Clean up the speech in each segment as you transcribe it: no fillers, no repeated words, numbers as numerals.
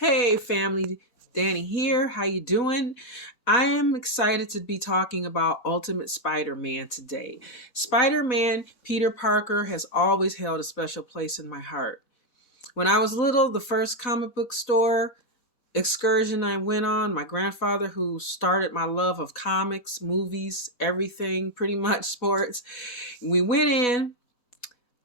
Hey family, Danny here. How you doing? I am excited to be talking about Ultimate Spider-Man today. Spider-Man Peter Parker has always held a special place in my heart. When I was little, the first comic book store excursion I went on, my grandfather, who started my love of comics, movies, everything, pretty much sports, we went in.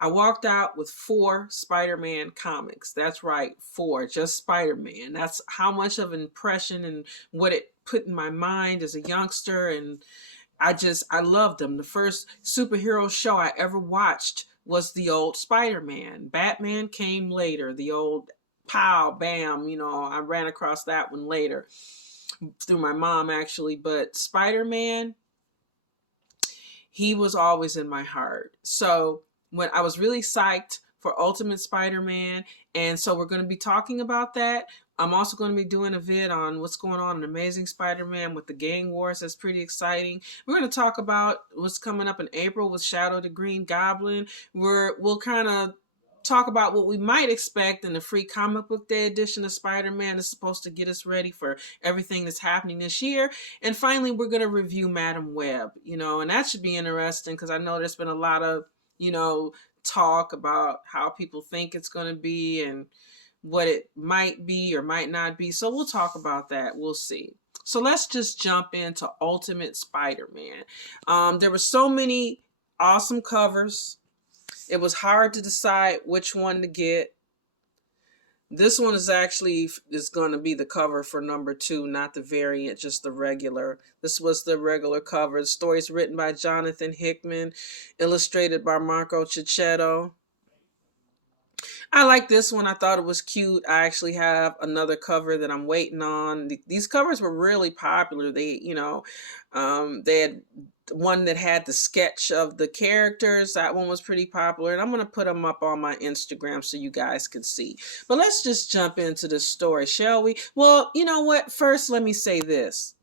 I walked out with 4 Spider-Man comics. That's right, 4, just Spider-Man. That's how much of an impression and what it put in my mind as a youngster. And I loved them. The first superhero show I ever watched was the old Spider-Man. Batman came later, the old pow, bam, I ran across that one later through my mom actually. But Spider-Man, he was always in my heart. So when I was really psyched for Ultimate Spider-Man, and so we're going to be talking about that. I'm also going to be doing a vid on what's going on in Amazing Spider-Man with the gang wars. That's pretty exciting. We're going to talk about what's coming up in April with Shadow the Green Goblin. We'll kind of talk about what we might expect in the free comic book day edition of Spider-Man. Is supposed to get us ready for everything that's happening this year. And finally, we're going to review Madam Web, and that should be interesting because I know there's been a lot of, talk about how people think it's going to be and what it might be or might not be. So we'll talk about that. We'll see. So let's just jump into Ultimate Spider-Man. There were so many awesome covers. It was hard to decide which one to get. This one is going to be the cover for number 2, not the variant, just the regular. This was the regular cover. The story's written by Jonathan Hickman, illustrated by Marco Cicchetto. I like this one. I thought it was cute. I actually have another cover that I'm waiting on. These covers were really popular. They had one that had the sketch of the characters. That one was pretty popular, and I'm going to put them up on my Instagram so you guys can see. But let's just jump into the story, shall we? Well, you know what? First, let me say this.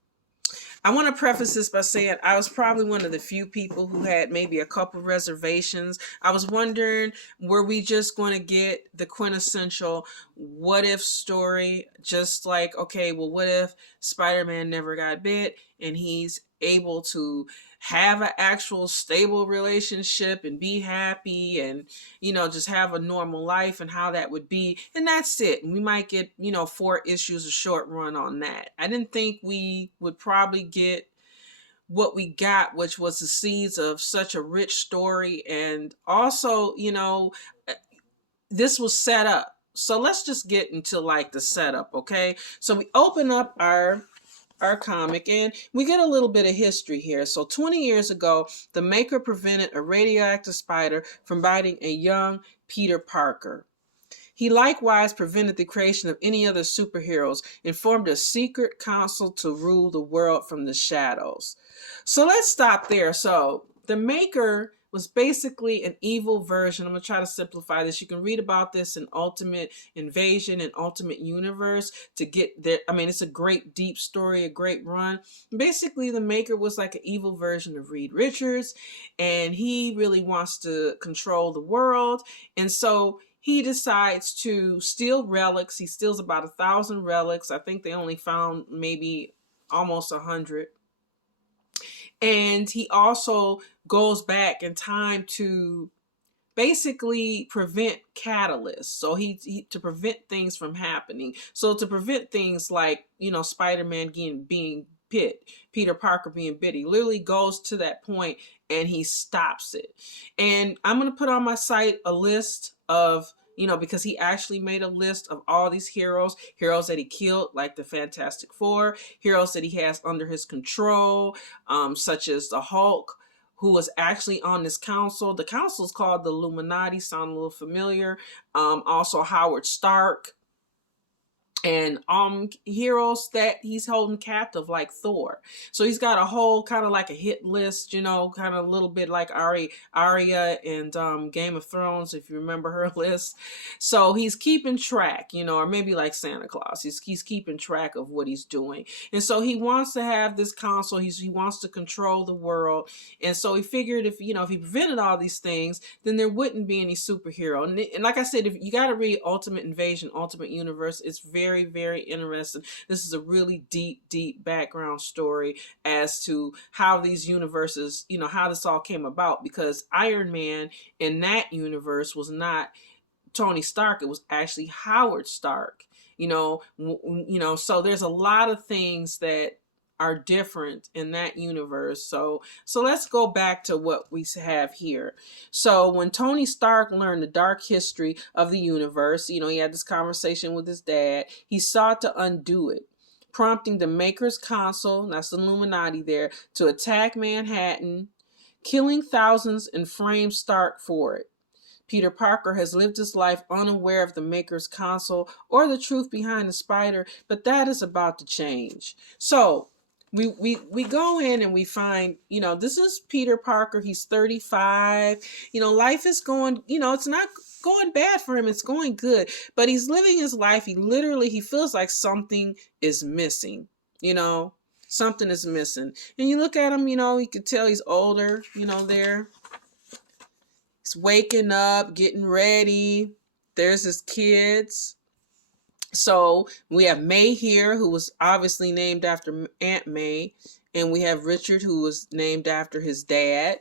I want to preface this by saying I was probably one of the few people who had maybe a couple reservations. I was wondering, were we just going to get the quintessential what if story? Just like, okay, well, what if Spider-Man never got bit and he's able to have an actual stable relationship and be happy and just have a normal life, and how that would be, and that's it. And we might get 4 issues, a short run on that. I didn't think we would probably get what we got, which was the seeds of such a rich story. And also, this was set up. So let's just get into like the setup. Okay, so we open up our comic, and we get a little bit of history here. So 20 years ago, the Maker prevented a radioactive spider from biting a young Peter Parker. He likewise prevented the creation of any other superheroes and formed a secret council to rule the world from the shadows. So let's stop there. So the Maker was basically an evil version. I'm going to try to simplify this. You can read about this in Ultimate Invasion and Ultimate Universe to get there. I mean, it's a great deep story, a great run. Basically, the Maker was like an evil version of Reed Richards, and he really wants to control the world. And so he decides to steal relics. He steals about 1,000 relics. I think they only found maybe almost 100. And he also goes back in time to basically prevent catalysts. So he to prevent things from happening. So to prevent things like, Spider-Man being bit, Peter Parker being bit, he literally goes to that point and he stops it. And I'm going to put on my site a list of, because he actually made a list of all these heroes that he killed, like the Fantastic Four, heroes that he has under his control, such as the Hulk, who was actually on this council. The council is called the Illuminati. Sound a little familiar. Also Howard Stark, and heroes that he's holding captive, like Thor. So he's got a whole kind of like a hit list, kind of a little bit like Arya and Game of Thrones, if you remember her list. So he's keeping track, or maybe like Santa Claus. He's keeping track of what he's doing. And so he wants to have this council. He wants to control the world. And so he figured if he prevented all these things, then there wouldn't be any superhero. And like I said, if you got to read Ultimate Invasion, Ultimate Universe, it's very very, very interesting. This is a really deep, deep background story as to how these universes, how this all came about, because Iron Man in that universe was not Tony Stark, it was actually Howard Stark. So there's a lot of things that are different in that universe. So let's go back to what we have here. So when Tony Stark learned the dark history of the universe, he had this conversation with his dad. He sought to undo it, prompting the Maker's Council, that's the Illuminati there, to attack Manhattan, killing thousands and frame Stark for it. Peter Parker has lived his life unaware of the Maker's Council or the truth behind the spider, but that is about to change. So we go in and we find, this is Peter Parker. He's 35. Life is going, it's not going bad for him. It's going good, but he's living his life. He feels like something is missing, something is missing. And you look at him, you can tell he's older, there. He's waking up, getting ready. There's his kids. So we have May here, who was obviously named after Aunt May. And we have Richard, who was named after his dad.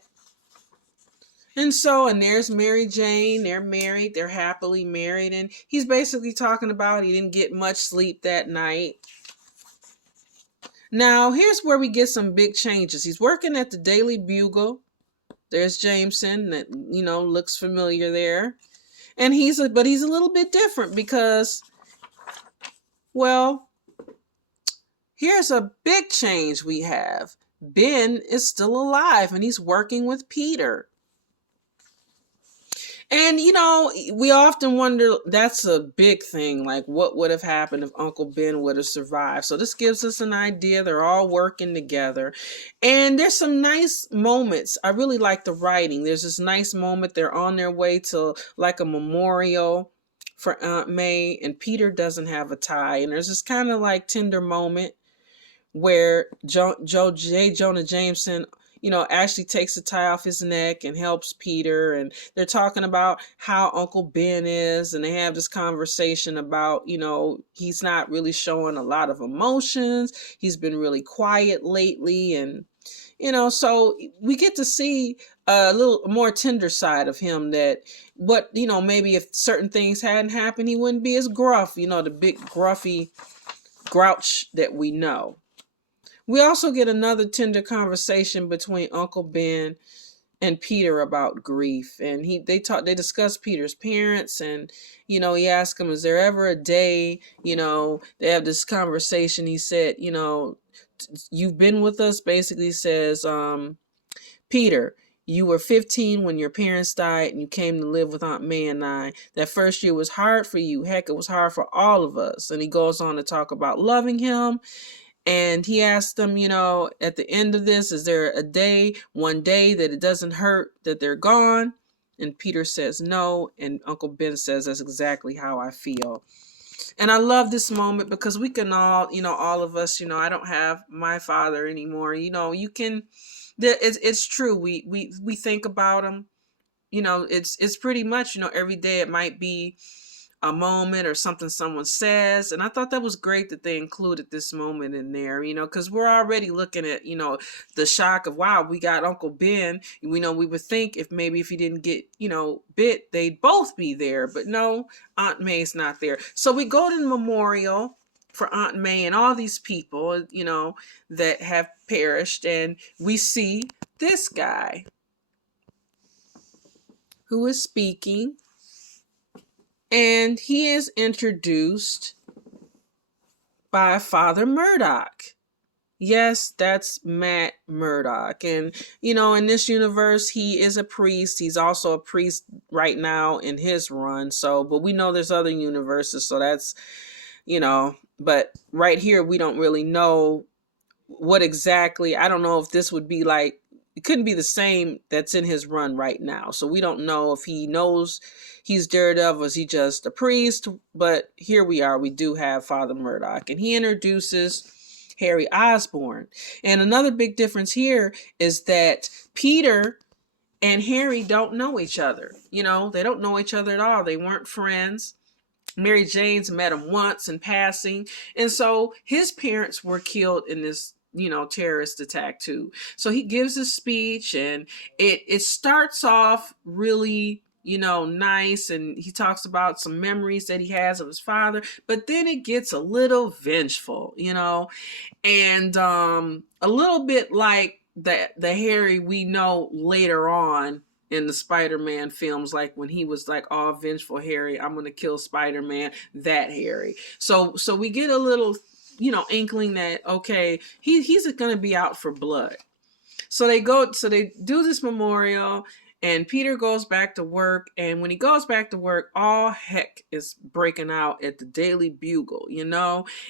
And there's Mary Jane. They're married. They're happily married. And he's basically talking about he didn't get much sleep that night. Now, here's where we get some big changes. He's working at the Daily Bugle. There's Jameson that, looks familiar there. And but he's a little bit different because, well, here's a big change we have. Ben is still alive and he's working with Peter. And, we often wonder, that's a big thing. Like, what would have happened if Uncle Ben would have survived? So this gives us an idea. They're all working together. And there's some nice moments. I really like the writing. There's this nice moment. They're on their way to like a memorial for Aunt May. And Peter doesn't have a tie. And there's this kind of like tender moment where J. Jonah Jameson actually takes the tie off his neck and helps Peter. And they're talking about how Uncle Ben is. And they have this conversation about, he's not really showing a lot of emotions. He's been really quiet lately. And, so we get to see a little more tender side of him that maybe if certain things hadn't happened, he wouldn't be as gruff, the big gruffy grouch that we know. We also get another tender conversation between Uncle Ben and Peter about grief. And they discuss Peter's parents, and, he asked him, is there ever a day, they have this conversation. He said, you've been with us, basically says, Peter, you were 15 when your parents died and you came to live with Aunt May and I. That first year was hard for you. Heck, it was hard for all of us. And he goes on to talk about loving him. And he asked them, at the end of this, is there one day that it doesn't hurt that they're gone? And Peter says no. And Uncle Ben says, that's exactly how I feel. And I love this moment because we can all, all of us, I don't have my father anymore. It's true. We think about him, it's pretty much, every day it might be a moment or something someone says. And I thought that was great that they included this moment in there, because we're already looking at, the shock of, wow, we got Uncle Ben. We would think if he didn't get, bit, they'd both be there. But no, Aunt May's not there. So we go to the memorial for Aunt May and all these people, that have perished. And we see this guy who is speaking. And he is introduced by Father Murdoch. Yes, that's Matt Murdock. And, in this universe, he is a priest. He's also a priest right now in his run. But we know there's other universes. So that's, but right here, we don't really know what exactly. I don't know if this would be like, it couldn't be the same that's in his run right now. So we don't know if he knows he's Daredevil, is he just a priest? But here we are. We do have Father Murdoch. And he introduces Harry Osborn. And another big difference here is that Peter and Harry don't know each other. They don't know each other at all. They weren't friends. Mary Jane's met him once in passing. And so his parents were killed in this, terrorist attack too. So he gives a speech, and it starts off really, nice, and he talks about some memories that he has of his father, but then it gets a little vengeful, and a little bit like the Harry we know later on in the Spider-Man films, like when he was like all vengeful Harry, I'm gonna kill Spider-Man, that Harry. So we get a little, inkling that okay, he's gonna be out for blood. So they do this memorial, and Peter goes back to work. And when he goes back to work, all heck is breaking out at the Daily Bugle,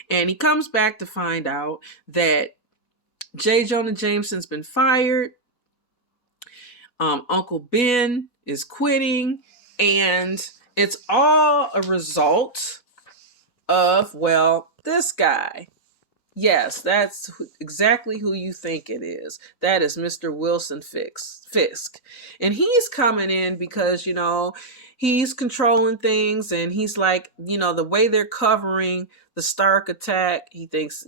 and he comes back to find out that J. Jonah Jameson's been fired. Uncle Ben is quitting, and it's all a result of, well, this guy. Yes, that's exactly who you think it is. That is Mr. Wilson Fisk. And he's coming in because, he's controlling things, and he's like, the way they're covering the Stark attack, he thinks,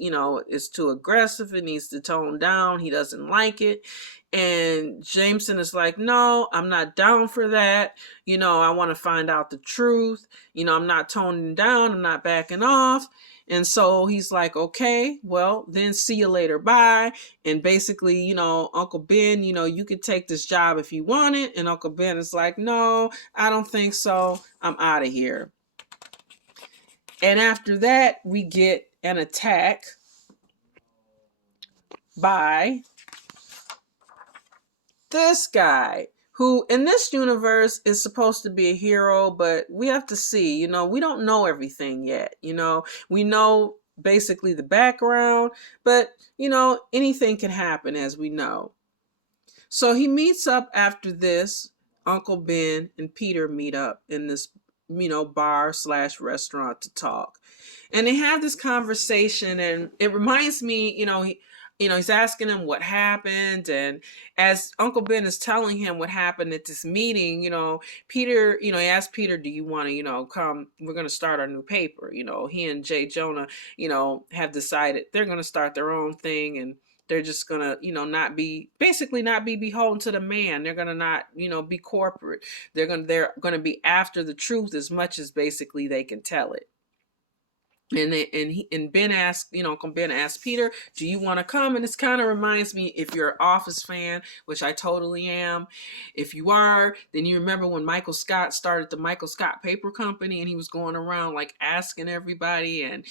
is too aggressive. It needs to tone down. He doesn't like it. And Jameson is like, no, I'm not down for that. I want to find out the truth. I'm not toning down. I'm not backing off. And so he's like, okay, well, then see you later. Bye. And basically, Uncle Ben, you could take this job if you want it. And Uncle Ben is like, no, I don't think so. I'm out of here. And after that, we get an attack by this guy, who in this universe is supposed to be a hero, but we have to see, we don't know everything yet. We know basically the background, but, anything can happen, as we know. So he meets up after this. Uncle Ben and Peter meet up in this, bar/restaurant to talk. And they have this conversation, and it reminds me, he's asking him what happened. And as Uncle Ben is telling him what happened at this meeting, Peter, he asked Peter, do you want to, come? We're going to start our new paper. He and J. Jonah, have decided they're going to start their own thing, and they're just going to, not be beholden to the man. They're going to not, be corporate. They're going to be after the truth as much as basically they can tell it. And Ben asked, Uncle Ben asked Peter, do you want to come? And this kind of reminds me, if you're an Office fan, which I totally am, if you are, then you remember when Michael Scott started the Michael Scott Paper Company, and he was going around like asking everybody, and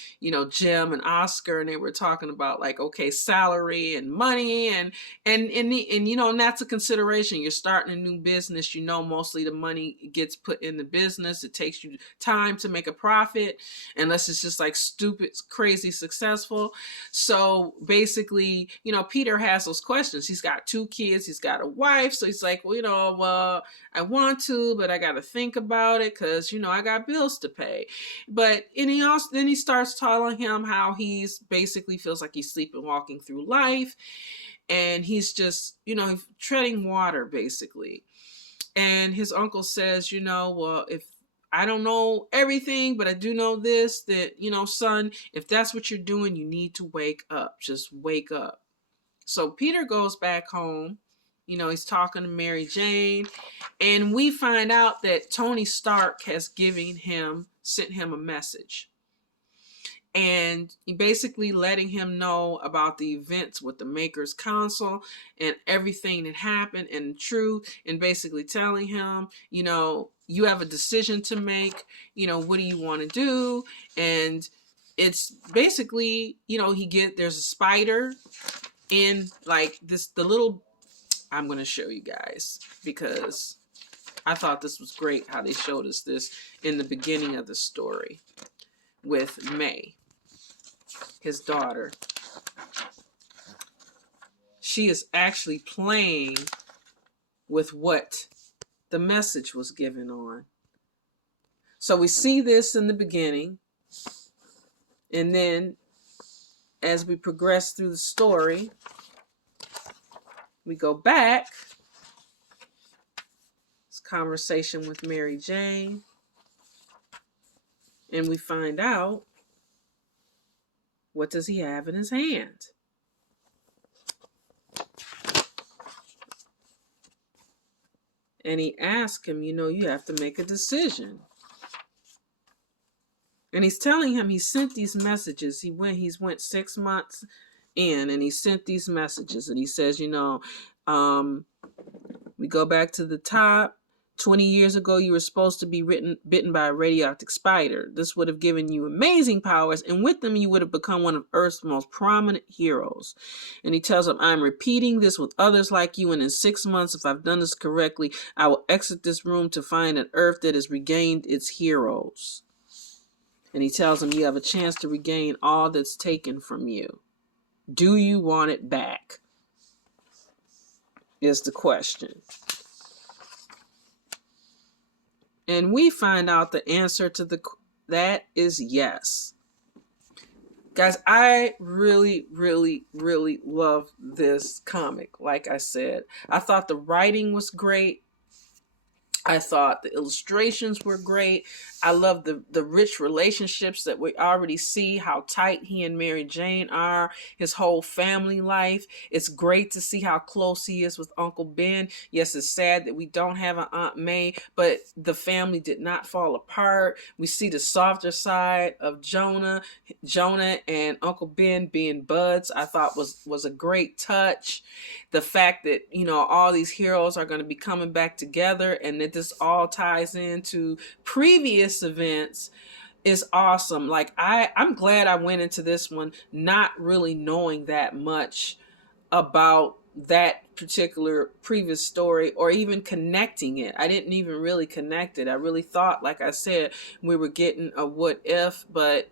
Jim and Oscar, and they were talking about like, okay, salary and money, and that's a consideration. You're starting a new business, mostly the money gets put in the business. It takes you time to make a profit, unless it's just like stupid, crazy successful. So basically, Peter has those questions. He's got 2 kids, he's got a wife, so he's like, well, I want to, but I got to think about it because I got bills to pay. But and then he starts telling him how he's basically feels like he's sleepwalking through life, and he's just treading water basically. And his uncle says, well, if I don't know everything, but I do know this, that, son, if that's what you're doing, you need to wake up. Just wake up. So Peter goes back home. He's talking to Mary Jane. And we find out that Tony Stark has sent him a message. And basically letting him know about the events with the Makers Council and everything that happened and the truth, and basically telling him, you have a decision to make, what do you want to do? And it's basically, there's a spider in like I'm going to show you guys, because I thought this was great how they showed us this in the beginning of the story with May, his daughter. She is actually playing with what the message was given on. So we see this in the beginning, and then as we progress through the story, we go back. This conversation with Mary Jane. And we find out, what does he have in his hand? And he asks him, you have to make a decision. And he's telling him he sent these messages. He's went 6 months in, and he sent these messages. And he says, we go back to the top. 20 years ago, you were supposed to be bitten by a radioactive spider. This would have given you amazing powers, and with them, you would have become one of Earth's most prominent heroes. And he tells him, I'm repeating this with others like you, and in 6 months, if I've done this correctly, I will exit this room to find an Earth that has regained its heroes. And he tells him, you have a chance to regain all that's taken from you. Do you want it back? Is the question. And we find out the answer to that is yes. Guys, I really, really, really love this comic. Like I said, I thought the writing was great. I thought the illustrations were great. I love the rich relationships that we already see, how tight he and Mary Jane are, his whole family life. It's great to see how close he is with Uncle Ben. Yes, it's sad that we don't have an Aunt May, but the family did not fall apart. We see the softer side of Jonah and Uncle Ben being buds. I thought was a great touch. The fact that, all these heroes are going to be coming back together and that this all ties into previous events is awesome. Like I'm glad I went into this one not really knowing that much about that particular previous story or even connecting it. I didn't even really connect it. I really thought, like I said, we were getting a what if, but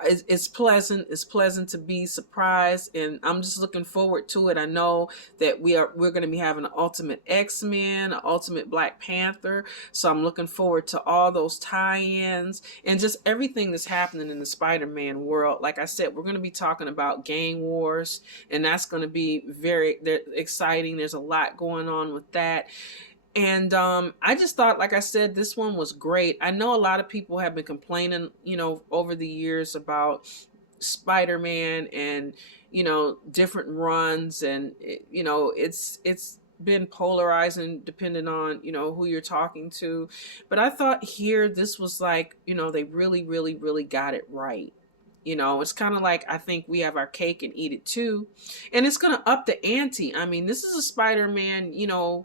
it's pleasant. It's pleasant to be surprised, and I'm just looking forward to it. I know that we're going to be having an Ultimate X-Men, an Ultimate Black Panther, so I'm looking forward to all those tie-ins and just everything that's happening in the Spider-Man world. Like I said, we're going to be talking about gang wars, and that's going to be very exciting. There's a lot going on with that. And I just thought, like I said, this one was great. I know a lot of people have been complaining, over the years about Spider-Man and, different runs. And, it's been polarizing depending on, who you're talking to. But I thought here, this was like, they really, really, really got it right. It's kind of like, I think we have our cake and eat it too. And it's going to up the ante. I mean, this is a Spider-Man,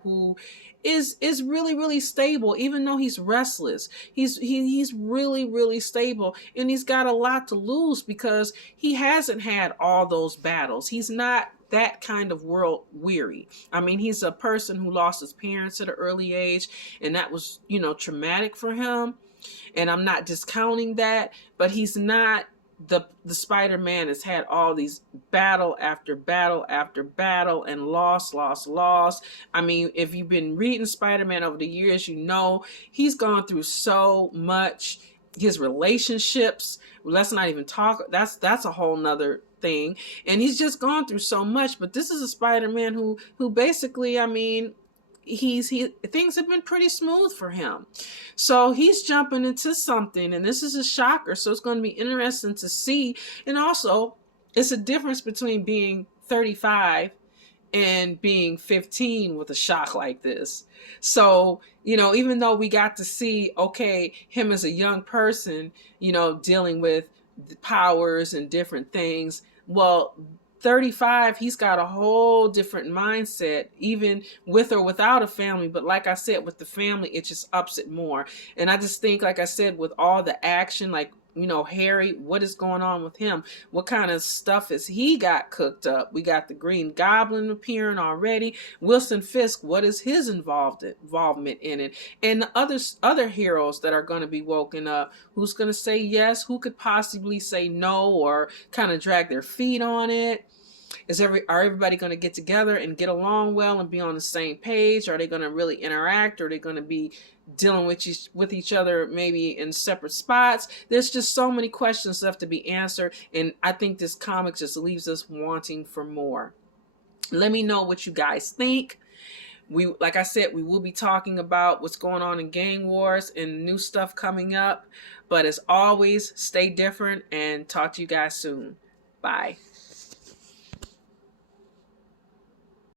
who is really, really stable, even though he's restless. He's really, really stable, and he's got a lot to lose because he hasn't had all those battles. He's not that kind of world weary. I mean, he's a person who lost his parents at an early age, and that was, traumatic for him. And I'm not discounting that, but he's not the Spider-Man has had all these battle after battle after battle and loss. I mean, if you've been reading Spider-Man over the years, he's gone through so much. His relationships, let's not even talk. That's a whole nother thing. And he's just gone through so much. But this is a Spider-Man who basically, I mean, things have been pretty smooth for him. So he's jumping into something, and this is a shocker. So it's going to be interesting to see. And also, it's a difference between being 35 and being 15 with a shock like this. So, even though we got to see, okay, him as a young person, dealing with the powers and different things, well, 35, he's got a whole different mindset, even with or without a family. But like I said, with the family, it just ups it more. And I just think, like I said, with all the action, like, Harry, what is going on with him? What kind of stuff has he got cooked up? We got the Green Goblin appearing already. Wilson Fisk, what is his involvement in it? And the other heroes that are going to be woken up. Who's going to say yes? Who could possibly say no or kind of drag their feet on it? Are everybody going to get together and get along well and be on the same page? Are they going to really interact? Or are they going to be dealing with each other maybe in separate spots? There's just so many questions left to be answered, and I think this comic just leaves us wanting for more. Let me know what you guys think. Like I said, we will be talking about what's going on in gang wars and new stuff coming up. But as always, stay different and talk to you guys soon. Bye.